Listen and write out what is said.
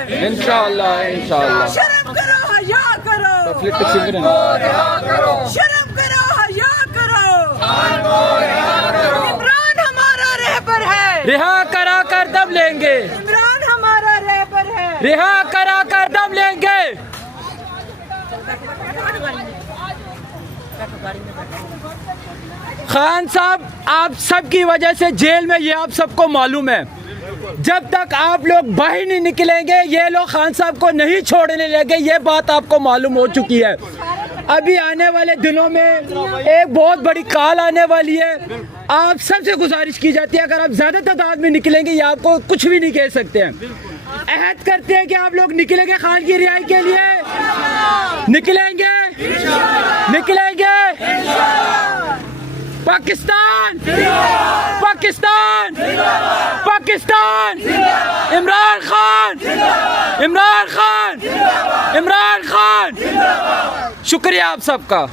है। इंशाअल्लाह इंशाअल्लाह। शर्म करो, हया करो, शर्म करो, हया करो। इमरान हमारा रहबर है, रिहा करा कर दम लेंगे, इमरान हमारा रहबर है। रिहा करा कर दम लेंगे। खान साहब, आप सब की वजह से जेल में, ये आप सबको मालूम है। जब तक आप लोग बाहर नहीं निकलेंगे ये लोग खान साहब को नहीं छोड़ने लगे, ये बात आपको मालूम हो चुकी है। अभी आने वाले दिनों में एक बहुत बड़ी कॉल आने वाली है। आप सबसे गुजारिश की जाती है, अगर आप ज्यादा तादाद में निकलेंगे ये आपको कुछ भी नहीं कह सकते हैं। अहद करते हैं कि आप लोग निकलेंगे खान की रिहाई के लिए, निकलेंगे, निकलेंगे। पाकिस्तान, पाकिस्तान, पाकिस्तान, इमरान खान, इमरान खान, इमरान खान। शुक्रिया आप सबका।